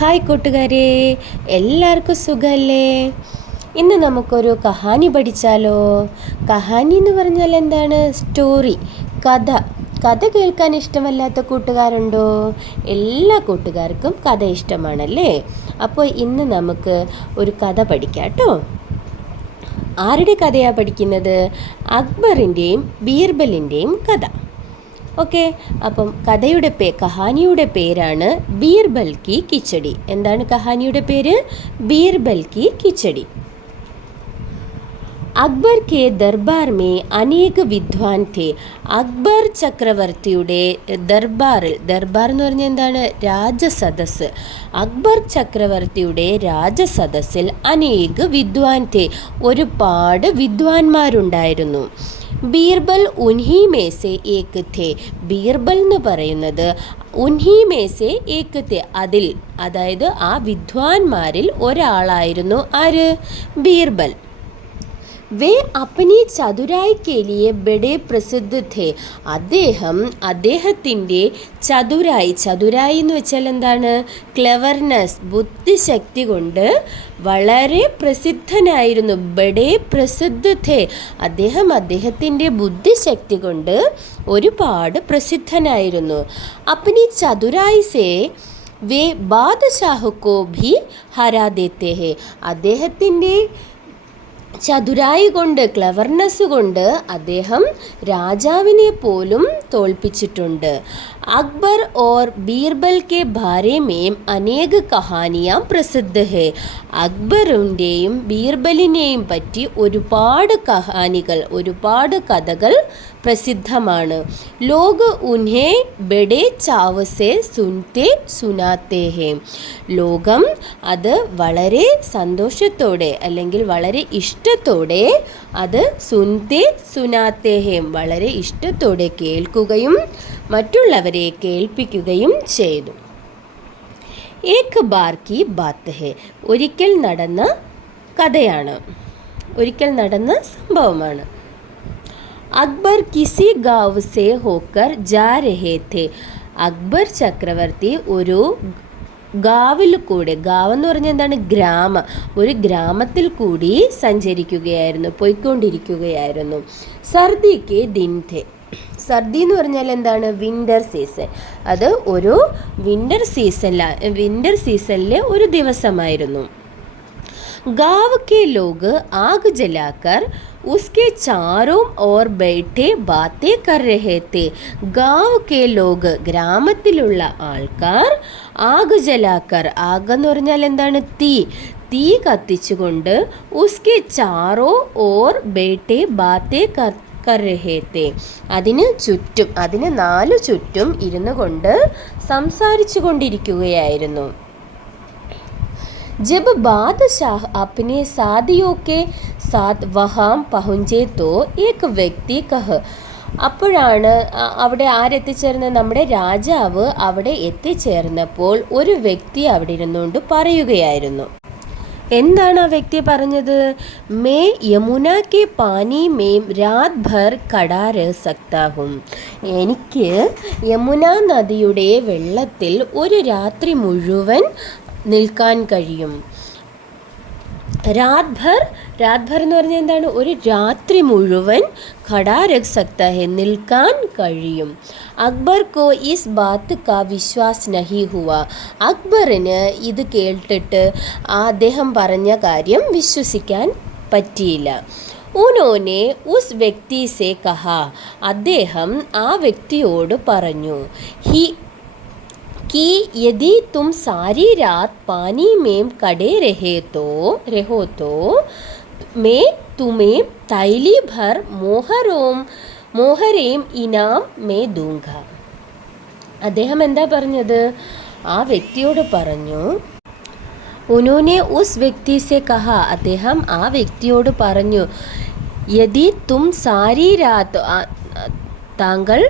Hi കൂട്ടുകാരെ, എല്ലാവർക്കും സുഖമല്ലേ? ഇന്ന് നമുക്കൊരു കഹാനി പഠിച്ചാലോ? കഹാനി എന്ന് പറഞ്ഞാൽ എന്താണ്? സ്റ്റോറി, കഥ. കഥ കേൾക്കാൻ ഇഷ്ടമല്ലാത്ത കൂട്ടുകാരുണ്ടോ? എല്ലാ കൂട്ടുകാർക്കും കഥ ഇഷ്ടമാണല്ലേ? അപ്പോൾ ഇന്ന് നമുക്ക് ഒരു കഥ പഠിക്കാം കേട്ടോ. ആരുടെ കഥയാണ് പഠിക്കുന്നത്? അക്ബറിൻ്റെയും ബീർബലിൻ്റെയും കഥ. ഓക്കെ, അപ്പം കഹാനിയുടെ പേരാണ് ബീർബൽ കി കിച്ചടി. എന്താണ് കഹാനിയുടെ പേര്? ബീർബൽ കി കിച്ചടി. അക്ബർ കെ ദർബാർ മേ അനേക വിദ്വാൻ थे. അക്ബർ ചക്രവർത്തിയുടെ ദർബാർ എന്ന് പറഞ്ഞാൽ എന്താണ്? രാജസദസ്. അക്ബർ ചക്രവർത്തിയുടെ രാജസദസ്സിൽ അനേക വിദ്വാൻ थे, ഒരുപാട് വിദ്വാൻമാരുണ്ടായിരുന്നു. ബീർബൽ ഉൻഹി മേസെ ഏക് थे. ബീർബൽ എന്ന് പറയുന്നത് ഉൻഹി മേസെ ഏക് थे, അതിൽ, അതായത് ആ വിദ്വാൻമാരിൽ ഒരാളായിരുന്നു. ആര്? ബീർബൽ. വേ അപ്പനി ചതുരായി കെ ലിയെ ബഡേ പ്രസിദ്ധ थे. അദ്ദേഹത്തിൻ്റെ ചതുരായി എന്ന് വെച്ചാൽ എന്താണ്? ക്ലെവർനെസ്, ബുദ്ധിശക്തി കൊണ്ട് വളരെ പ്രസിദ്ധനായിരുന്നു. ബഡേ പ്രസിദ്ധ थे. അദ്ദേഹത്തിൻ്റെ ബുദ്ധിശക്തി കൊണ്ട് ഒരുപാട് പ്രസിദ്ധനായിരുന്നു. അപ്പനി ചതുരായി സേ വേ ബാദഷാഹു കോ ഭി ഹരാ ദേത്തെ ഹേ. അദ്ദേഹത്തിൻ്റെ ചതുരായി കൊണ്ട്, ക്ലെവർനെസ് കൊണ്ട് അദ്ദേഹം രാജാവിനെ പോലും തോൽപ്പിച്ചിട്ടുണ്ട്. അക്ബർ ഓർ ബീർബൽ കെ ബാരെ മേം അനേക കഹാനിയാം പ്രസിദ്ധ ഹേ. അക്ബറിൻ്റെയും ബീർബലിനെയും പറ്റി ഒരുപാട് കഹാനികൾ, ഒരുപാട് കഥകൾ പ്രസിദ്ധമാണ്. ലോഗ് ഉൻഹെ ബഡേ ചാവ് സെ സുൻത്തെ സുനാത്തെ ഹേ. ലോകം അത് വളരെ സന്തോഷത്തോടെ അല്ലെങ്കിൽ വളരെ ഇഷ്ടത്തോടെ അത് സുൻത്തെ സുനാത്തെ ഹേ, വളരെ ഇഷ്ടത്തോടെ കേൾക്കുകയും മറ്റുള്ളവരെ കേൾപ്പിക്കുകയും ചെയ്തു. ഏക് ബാർ കി ബാത്ത് ഹേ. ഒരിക്കൽ നടന്ന കഥയാണ്, ഒരിക്കൽ നടന്ന സംഭവമാണ്. അക്ബർ കിസി ഗാവ് സേ ഹോക്കർ ജാ രഹേ थे. അക്ബർ ചക്രവർത്തി ഒരു ഗാവിൽ കൂടെ, ഗാവ് എന്ന് പറഞ്ഞാൽ എന്താണ്? ഗ്രാമം. ഒരു ഗ്രാമത്തിൽ കൂടി സഞ്ചരിക്കുകയായിരുന്നു, പോയിക്കൊണ്ടിരിക്കുകയായിരുന്നു. സർദി കെ ദിൻ थे. സർദി എന്ന് പറഞ്ഞാൽ എന്താണ്? Winter season. അത് ഒരു വിൻ്റർ സീസണിലെ ഒരു ദിവസമായിരുന്നു. गाँव के लोग आग जलाकर उसके चारों ओर बैठे बातें कर रहे थे. गाँव के लोग, ഗ്രാമത്തിലുള്ള ആൾക്കാർ, ആഗ് ജലാക്കർ, ആഗ് എന്ന് പറഞ്ഞാൽ എന്താണ്? തീ കത്തിച്ചുകൊണ്ട്, ഉസ്കെ ചാറോ ഓർ ബേട്ടെ ബാത്തേ കർ രഹേ थे. അതിന് നാലു ചുറ്റും ഇരുന്നു കൊണ്ട് സംസാരിച്ചു കൊണ്ടിരിക്കുകയായിരുന്നു. जब बादशाह अपने साथियों के साथ वहाँ पहुँचे तो एक व्यक्ति അപ്പോഴാണ് അവിടെ ആരെത്തിച്ചേർന്നത്? നമ്മുടെ രാജാവ് അവിടെ എത്തിച്ചേർന്നപ്പോൾ ഒരു വ്യക്തി അവിടെ ഇരുന്നുകൊണ്ട് പറയുകയായിരുന്നു. എന്താണ് ആ വ്യക്തി പറഞ്ഞത്? മേ യമുന കെ പാനി മേം രാത് ഭർ കടാ രഹ സക്താ ഹും. എനിക്ക് യമുന നദിയുടെ വെള്ളത്തിൽ ഒരു രാത്രി മുഴുവൻ നിൽക്കാൻ കഴിയും. രാത് ഭർ എന്ന് പറഞ്ഞാൽ എന്താണ്? ഒരു രാത്രി മുഴുവൻ ഖടാ രഖ് സക്താ ഹെ, നിൽക്കാൻ കഴിയും. അക്ബർ കോ ഇസ് ബാത്ത് കാ വിശ്വാസ് നഹി ഹുവ. അക്ബറിന് ഇത് കേട്ടിട്ട് അദ്ദേഹം പറഞ്ഞ കാര്യം വിശ്വസിക്കാൻ പറ്റിയില്ല. ഉനോനെ ഉസ് വ്യക്തി സെ കഹാ. അദ്ദേഹം ആ വ്യക്തിയോട് പറഞ്ഞു, कि यदि तुम सारी रात पानी में कड़े रहो तो मैं तुम्हें थैली भर मोहरेम इनाम में दूंगा. അദ്ദേഹം എന്താ പറഞ്ഞത്? ആ വ്യക്തിയോട് പറഞ്ഞു, ഉനോനെ ഉസ് വ്യക്തി സെ കഹ. അദ്ദേഹം ആ വ്യക്തിയോട് പറഞ്ഞു, യദി തും സാരി രാത്, താങ്കൾ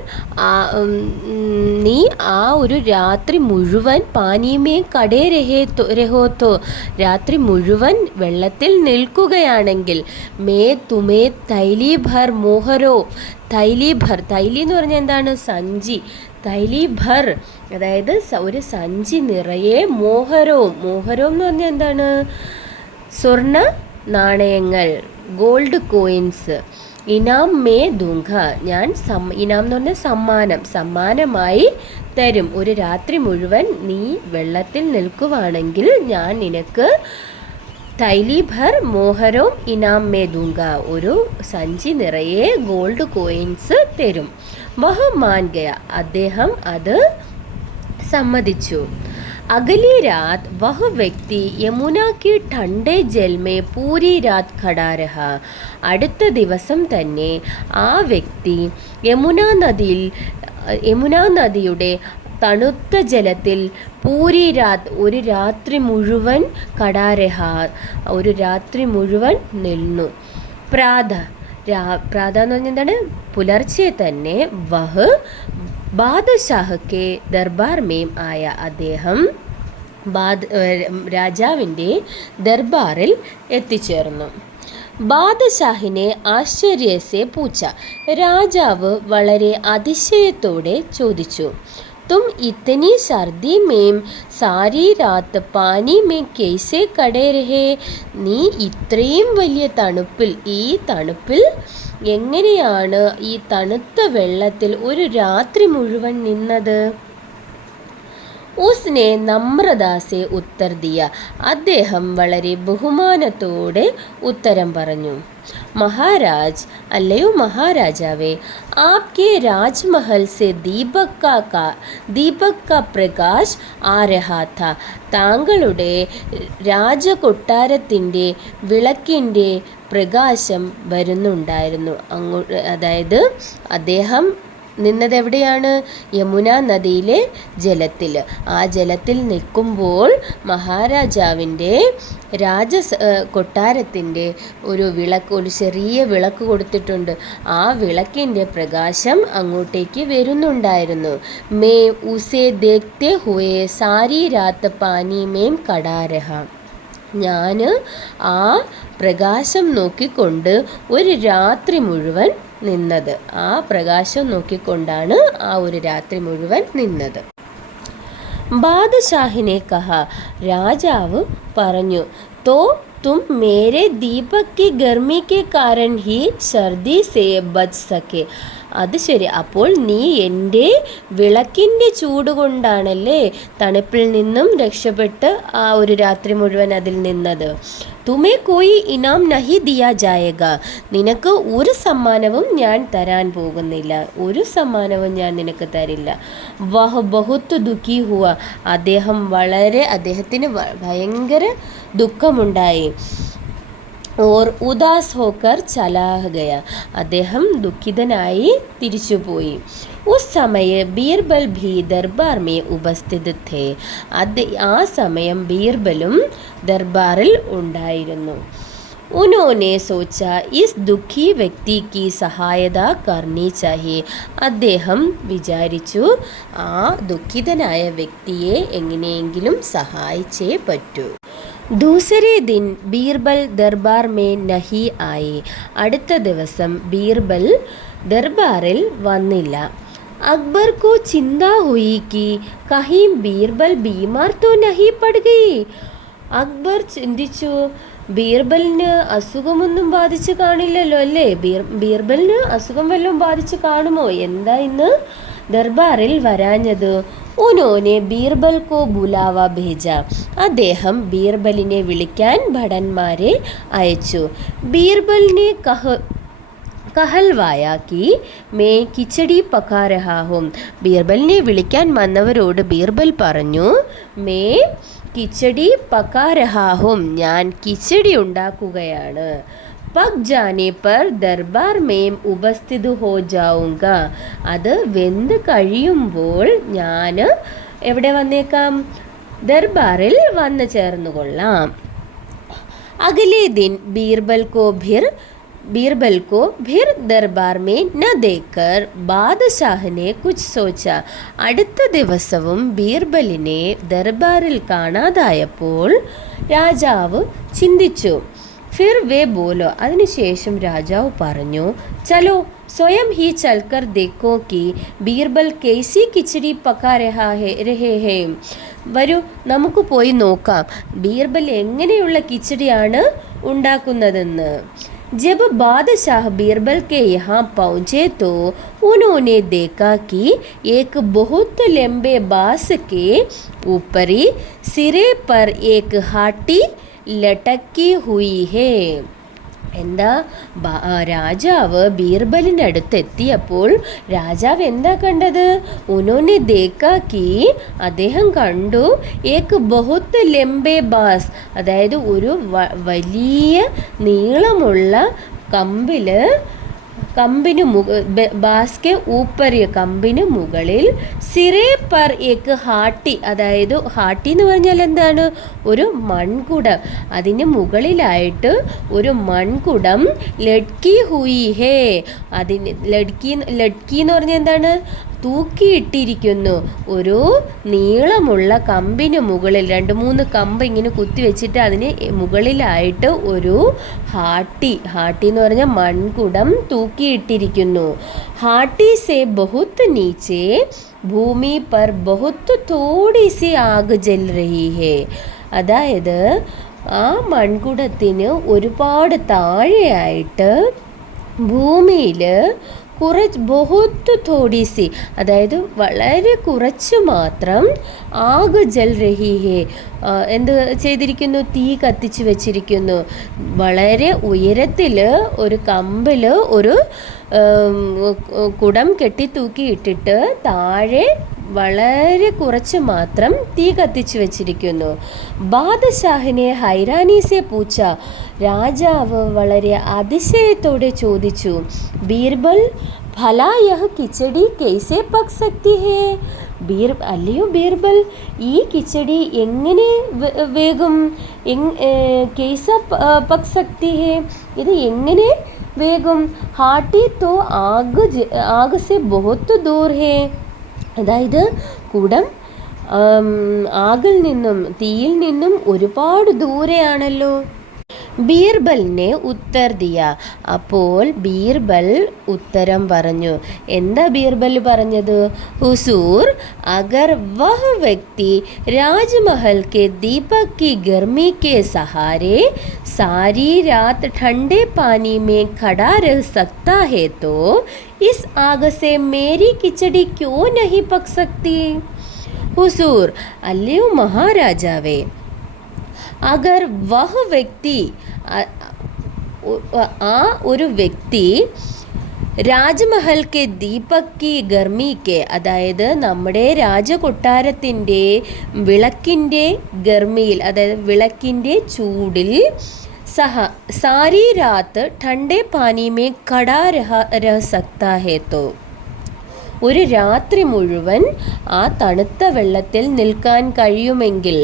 നീ ആ ഒരു രാത്രി മുഴുവൻ പാനീമേ കടേ രഹോത്തോ, രാത്രി മുഴുവൻ വെള്ളത്തിൽ നിൽക്കുകയാണെങ്കിൽ, മേ തുമേ തൈലി ഭർ മോഹരോ. തൈലി എന്ന് പറഞ്ഞാൽ എന്താണ്? സഞ്ചി. തൈലി ഭർ അതായത് ഒരു സഞ്ചി നിറയെ മോഹരവും എന്ന് പറഞ്ഞാൽ എന്താണ്? സ്വർണ്ണ നാണയങ്ങൾ, ഗോൾഡ് കോയിൻസ്. ഇനാം മേ ദുങ്ക, ഞാൻ ഇനാം എന്ന് പറഞ്ഞാൽ സമ്മാനമായി തരും. ഒരു രാത്രി മുഴുവൻ നീ വെള്ളത്തിൽ നിൽക്കുവാണെങ്കിൽ ഞാൻ നിനക്ക് തൈലി ഭർ മോഹരവും ഇനാം മേ ദുങ്ക, ഒരു സഞ്ചി നിറയെ ഗോൾഡ് കോയിൻസ് തരും. വഹ മാൻ ഗയ, അദ്ദേഹം അത് സമ്മതിച്ചു. अगली रात वह व्यक्ति यमुना की ठंडे जल में पूरी रात खड़ा रहा. അടുത്ത ദിവസം തന്നെ ആ വ്യക്തി യമുനാ നദിയുടെ തണുത്ത ജലത്തിൽ പൂരി രാത് ഒരു രാത്രി മുഴുവൻ കടാരഹ ഒരു രാത്രി മുഴുവൻ നിന്നു. പ്രാത എന്ന് പറഞ്ഞാൽ എന്താണ്? പുലർച്ചെ തന്നെ വഹ് ബാദഷാഹ് കെ ദർബാർ മേം ആയ, അദ്ദേഹം രാജാവിൻ്റെ ദർബാറിൽ എത്തിച്ചേർന്നു. ബാദഷാഹിനെ ആശ്ചര്യസെ പൂച്ച, രാജാവ് വളരെ അതിശയത്തോടെ ചോദിച്ചു. തും ഇത്തനി സർദി മേം സാരി രാത്ത് പാനി മേ കേസെ കടേ രഹേ, നീ ഇത്രയും വലിയ തണുപ്പിൽ എങ്ങനെയാണ് ഈ തണുത്ത വെള്ളത്തിൽ ഒരു രാത്രി മുഴുവൻ നിന്നത്? ഉസ്നെ നമ്രദാസെ ഉത്തർ ദിയ, അദ്ദേഹം വളരെ ബഹുമാനത്തോടെ ഉത്തരം പറഞ്ഞു. മഹാരാജ്, അല്ലയോ മഹാരാജാവേ, ആപ്കെ രാജ്മഹൽ സെ ദീപക് കാ പ്രകാശ് ആ രഹാ ഥാ, താങ്കളുടെ രാജകൊട്ടാരത്തിൻ്റെ വിളക്കിൻ്റെ പ്രകാശം വരുന്നുണ്ടായിരുന്നു. അതായത് അദ്ദേഹം നിന്നത് എവിടെയാണ്? യമുന നദിയിലെ ജലത്തിൽ. ആ ജലത്തിൽ നിൽക്കുമ്പോൾ മഹാരാജാവിൻ്റെ കൊട്ടാരത്തിൻ്റെ ഒരു ചെറിയ വിളക്ക് കൊടുത്തിട്ടുണ്ട്. ആ വിളക്കിൻ്റെ പ്രകാശം അങ്ങോട്ടേക്ക് വരുന്നുണ്ടായിരുന്നു. മേ ഉസേ ദേഖ്തേ ഹുവേ സാരി രാത്ത് പാനി മേം കടാ രഹാ, ഞാൻ ആ പ്രകാശം നോക്കിക്കൊണ്ട് ഒരു രാത്രി മുഴുവൻ നിന്നത്. ആ പ്രകാശം നോക്കിക്കൊണ്ടാണ് ആ ഒരു രാത്രി മുഴുവൻ നിന്നത്. ബാദഷാഹിനെ കഹ, രാജാവ് പറഞ്ഞു. തോ തും മേരെ ദീപക് കി ഗർമി കെ കാരൺ ഹി സർദി സേ ബച്ച് സക്കെ, അത് ശരി, അപ്പോൾ നീ എൻ്റെ വിളക്കിൻ്റെ ചൂട് കൊണ്ടാണല്ലേ തണുപ്പിൽ നിന്നും രക്ഷപ്പെട്ട് ആ ഒരു രാത്രി മുഴുവൻ അതിൽ നിന്നത്. തുമേ കോയി ഇനാം നഹി ദിയാ ജായേഗ, നിനക്ക് ഒരു സമ്മാനവും ഞാൻ തരാൻ പോകുന്നില്ല, ഒരു സമ്മാനവും ഞാൻ നിനക്ക് തരില്ല. വഹ് ബഹുത്ത് ദുഃഖി ഹുവ, അദ്ദേഹത്തിന് ഭയങ്കര ദുഃഖമുണ്ടായി. ഓർ ഉദാസ് ഹോക്കർ ചലാഹ് ഗയ, അദ്ദേഹം ദുഃഖിതനായി തിരിച്ചുപോയി. ഉസ് സമയ ബീർബൽ ഭീ ദർബാർ മേ ഉപസ്ഥിത് ഥേ, ആ സമയം ബീർബലും ദർബാറിൽ ഉണ്ടായിരുന്നു. ഉനോനെ സോച്ച ഇസ് ദുഃഖി വ്യക്തി കി സഹായത കർണി ചാഹിയെ, അദ്ദേഹം വിചാരിച്ചു ആ ദുഃഖിതനായ വ്യക്തിയെ എങ്ങനെയെങ്കിലും സഹായിച്ചേ പറ്റൂ. ദൂസരേ ദിൻ ബീർബൽ ദർബാർ മേ നഹി ആയി, അടുത്ത ദിവസം ബീർബൽ ദർബാറിൽ വന്നില്ല. അക്ബർ കോ ചിന്താ ഹുയി കി കഹീം ബീർബൽ ബീമാർ തോ നഹി പഡ് ഗയി, അക്ബർ ചിന്തിച്ചു ബീർബലിന് അസുഖമൊന്നും ബാധിച്ച് കാണില്ലല്ലോ അല്ലേ, ബീർബലിന് അസുഖം വല്ലതും ബാധിച്ച് കാണുമോ, എന്താ ഇന്ന് ദർബാറിൽ വരാഞ്ഞത്. ഉനോനെ ബീർബൽ കോ ബുലാവ ഭേജ, അദ്ദേഹം ബീർബലിനെ വിളിക്കാൻ ഭടന്മാരെ അയച്ചു. ബീർബലിനെ കഹൽവായ കി മേ കിച്ചടി പക്കാ രഹാ ഹും, ബീർബലിനെ വിളിക്കാൻ വന്നവരോട് ബീർബൽ പറഞ്ഞു, മേ കിച്ചടി പക്കാ രഹാ ഹും, ഞാൻ കിച്ചടി ഉണ്ടാക്കുകയാണ്. പക് ജാനെ പർ ദർബാർ മേം ഉപസ്ഥിത് ഹോ ജാവുങ്ക, അത് വെന്ത് കഴിയുമ്പോൾ ഞാൻ എവിടെ വന്നേക്കാം, ദർബാറിൽ വന്നു ചേർന്നുകൊള്ളാം. അഗലേ ദിൻ ബീർബൽ को फिर दरबार में न देखकर बादशाह ने कुछ सोचा, അടുത്ത ദിവസവും ബീർബലിനെ ദർബാറിൽ കാണാതായപ്പോൾ രാജാവ് ചിന്തിച്ചു. ഫിർ വേ ബോലോ, അതിനുശേഷം രാജാവ് പറഞ്ഞു, ചലോ സ്വയം ഹി ചൽക്കർ ദേഖോ കി ബീർബൽ കേസി കിച്ചടി പക്കാ രഹേ ഹേ. വരൂ നമുക്ക് പോയി നോക്കാം ബീർബൽ എങ്ങനെയുള്ള കിച്ചടിയാണ് ഉണ്ടാക്കുന്നതെന്ന്. जब बादशाह बीरबल के यहाँ पहुँचे तो उन्होंने देखा कि एक बहुत लंबे बांस के ऊपरी सिरे पर एक हाथी लटकी हुई है. എന്താ രാജാവ് ബീർബലിൻ്റെ അടുത്ത് എത്തിയപ്പോൾ രാജാവ് എന്താ കണ്ടത്? ഉനോനെ ദേക്കാക്കി, അദ്ദേഹം കണ്ടു ഏക് ബഹുത്ത് ലെംബെ ബാസ്, അതായത് ഒരു വലിയ നീളമുള്ള കമ്പിന് ബാസ്കെ ഊപ്പറിയ കമ്പിന് മുകളിൽ സിറേ പർ ഏക്ക് ഹാട്ടി, അതായത് ഹാട്ടി എന്ന് പറഞ്ഞാൽ എന്താണ്? ഒരു മൺകുടം, അതിന് മുകളിലായിട്ട് ഒരു മൺകുടം ലഡ്കി ഹുയി ഹേ. അതിന് ലഡ്കി എന്ന് പറഞ്ഞാൽ എന്താണ്? തൂക്കിയിട്ടിരിക്കുന്നു. ഒരു നീളമുള്ള കമ്പിന് മുകളിൽ 2-3 കമ്പ് ഇങ്ങനെ കുത്തി വെച്ചിട്ട് അതിന് മുകളിലായിട്ട് ഒരു ഹാട്ടി എന്ന് പറഞ്ഞാൽ മൺകുടം തൂക്കിയിട്ടിരിക്കുന്നു. ഹാട്ടി സെ ബഹുത്ത് നീച്ചെ ഭൂമി പർ ബഹുത്ത് തോടി സി ആഗ് ജൽ രഹി ഹേ. അതായത് ആ മൺകുടത്തിന് ഒരുപാട് താഴെയായിട്ട് ഭൂമിയിൽ ബഹുത്ത് തോടിസി, അതായത് വളരെ കുറച്ച് മാത്രം ആഗ് ജൽ രഹി ഹേ, എന്ത് ചെയ്തിരിക്കുന്നു? തീ കത്തിച്ച് വെച്ചിരിക്കുന്നു. വളരെ ഉയരത്തിൽ ഒരു കമ്പിൽ ഒരു കുടം കെട്ടി തൂക്കിയിട്ടിട്ട് താഴെ വളരെ കുറച്ച് മാത്രം തീ കത്തിച്ച് വെച്ചിരിക്കുന്നു. ബാദഷാഹിനെ ഹൈറാനീസെ പൂച്ച, രാജാവ് വളരെ അതിശയത്തോടെ ചോദിച്ചു, ബീർബൽ ഭലാ യഹ് കിച്ചടി കൈസെ പക് സക്തി ഹേ. അല്ലയോ ബീർബൽ, ഈ കിച്ചടി എങ്ങനെ വേഗം? കൈസ പക് സക്തി ഹേ, ഇത് എങ്ങനെ വേഗം? ഹാട്ടി തോ ആഗ് സെ ബഹുത്ത് ദൂർ ഹേ, അതായത് കുടം ആഗിൽ നിന്നും തീയിൽ നിന്നും ഒരുപാട് ദൂരെയാണല്ലോ. ബീർബലിനെ ഉത്തർ ദിയ, അപ്പോൾ ബീർബൽ ഉത്തരം പറഞ്ഞു. എന്താ ബീർബൽ പറഞ്ഞത്? ഹുസൂർ, അഗർ വഹ് വ്യക്തി രാജ്മഹൽ കെ ദീപക് की गर्मी के सहारे सारी रात ठंडे पानी में खड़ा रह सकता है तो इस आग से मेरी खिचड़ी क्यों नहीं पक सकती? हुजूर, अल्लेयो महाराजावे, अगर वह व्यक्ति ആ ഒരു വ്യക്തി രാജ്മഹൽ കെ ദീപക് കി ഗർമി കെ, അതായത് നമ്മുടെ രാജകൊട്ടാരത്തിൻ്റെ വിളക്കിൻ്റെ ഗർമിയിൽ, അതായത് വിളക്കിൻ്റെ ചൂടിൽ സാരി രാത്ത് ठंडे पानी में खड़ा रह सकता है तो, ഒരു രാത്രി മുഴുവൻ ആ തണുത്ത വെള്ളത്തിൽ നിൽക്കാൻ കഴിയുമെങ്കിൽ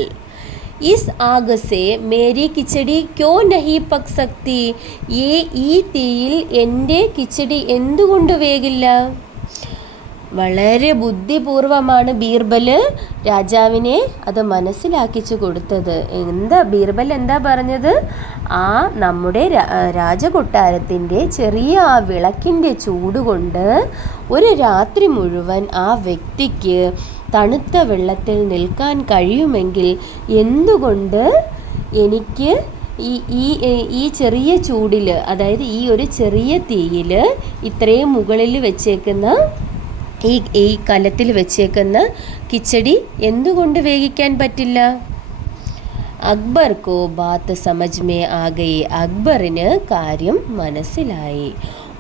ഇസ് ആഗ് സേ മേരി കിച്ചടി ക്യോ നഹി പക് സക്തി, ഈ തീയിൽ എൻ്റെ കിച്ചടി എന്തുകൊണ്ട് വേഗില്ല? വളരെ ബുദ്ധിപൂർവമാണ് ബീർബൽ രാജാവിനെ അത് മനസ്സിലാക്കിച്ചു കൊടുത്തത്. ബീർബൽ എന്താ പറഞ്ഞത്? ആ നമ്മുടെ രാജകൊട്ടാരത്തിൻ്റെ ചെറിയ ആ വിളക്കിൻ്റെ ചൂട് കൊണ്ട് ഒരു രാത്രി മുഴുവൻ ആ വ്യക്തിക്ക് തണുത്ത വെള്ളത്തിൽ നിൽക്കാൻ കഴിയുമെങ്കിൽ എന്തുകൊണ്ട് എനിക്ക് ഈ ചെറിയ ചൂടിൽ, അതായത് ഈ ഒരു ചെറിയ തീയിൽ ഇത്രയും മുകളിൽ വെച്ചേക്കുന്ന ഈ കലത്തിൽ വെച്ചേക്കുന്ന കിച്ചടി എന്തുകൊണ്ട് വേവിക്കാൻ പറ്റില്ല? അക്ബർക്കോ ബാത്ത് സമജ് മേ ആ ഗയി, അക്ബറിന് കാര്യം മനസ്സിലായി.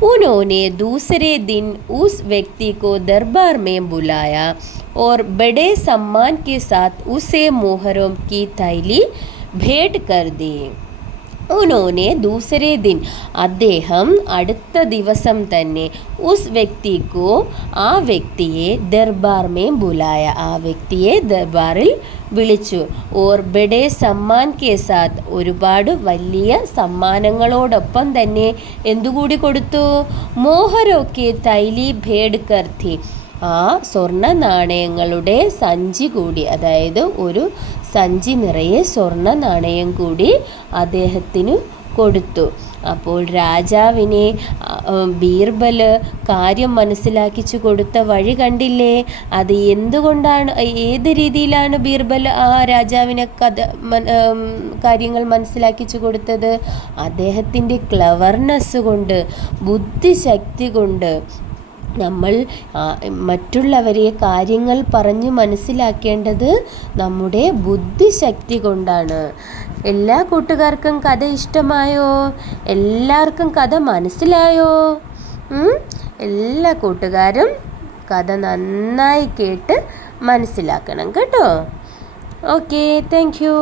उन्होंने दूसरे दिन उस व्यक्ति को दरबार में बुलाया और बड़े सम्मान के साथ उसे मोहरों की थैली भेंट कर दी. उन्होंने दूसरे दिन, അദ്ദേഹം അടുത്ത ദിവസം തന്നെ ഉസ് വ്യക്തിക്കോ, ആ വ്യക്തിയെ ദർബാർ മേ ബുലായ, ആ വ്യക്തിയെ ദർബാറിൽ വിളിച്ചു. ഓർ ബഡേ സമ്മാൻ കെ സാത്ത്, ഒരുപാട് വലിയ സമ്മാനങ്ങളോടൊപ്പം തന്നെ എന്തുകൂടി കൊടുത്തു? മോഹരൊക്കെ തൈലി ഭേഡ് കർത്തി, ആ സ്വർണ്ണ നാണയങ്ങളുടെ സഞ്ചി കൂടി, അതായത് ഒരു സഞ്ചി നിറയെ സ്വർണ്ണ നാണയം കൂടി അദ്ദേഹത്തിന് കൊടുത്തു. അപ്പോൾ രാജാവിനെ ബീർബൽ കാര്യം മനസ്സിലാക്കിച്ചു കൊടുത്ത വഴി കണ്ടില്ലേ? അത് എന്തുകൊണ്ടാണ്, ഏത് രീതിയിലാണ് ബീർബൽ ആ രാജാവിനെ കാര്യങ്ങൾ മനസ്സിലാക്കിച്ചു കൊടുത്തത്? അദ്ദേഹത്തിൻ്റെ ക്ലവർനെസ് കൊണ്ട്, ബുദ്ധിശക്തി കൊണ്ട്. നമ്മൾ മറ്റുള്ളവരെ കാര്യങ്ങൾ പറഞ്ഞ് മനസ്സിലാക്കേണ്ടത് നമ്മുടെ ബുദ്ധിശക്തി കൊണ്ടാണ്. എല്ലാ കൂട്ടുകാർക്കും കഥ ഇഷ്ടമായോ? എല്ലാവർക്കും കഥ മനസ്സിലായോ? എല്ലാ കൂട്ടുകാരും കഥ നന്നായി കേട്ട് മനസ്സിലാക്കണം കേട്ടോ. Okay, thank you.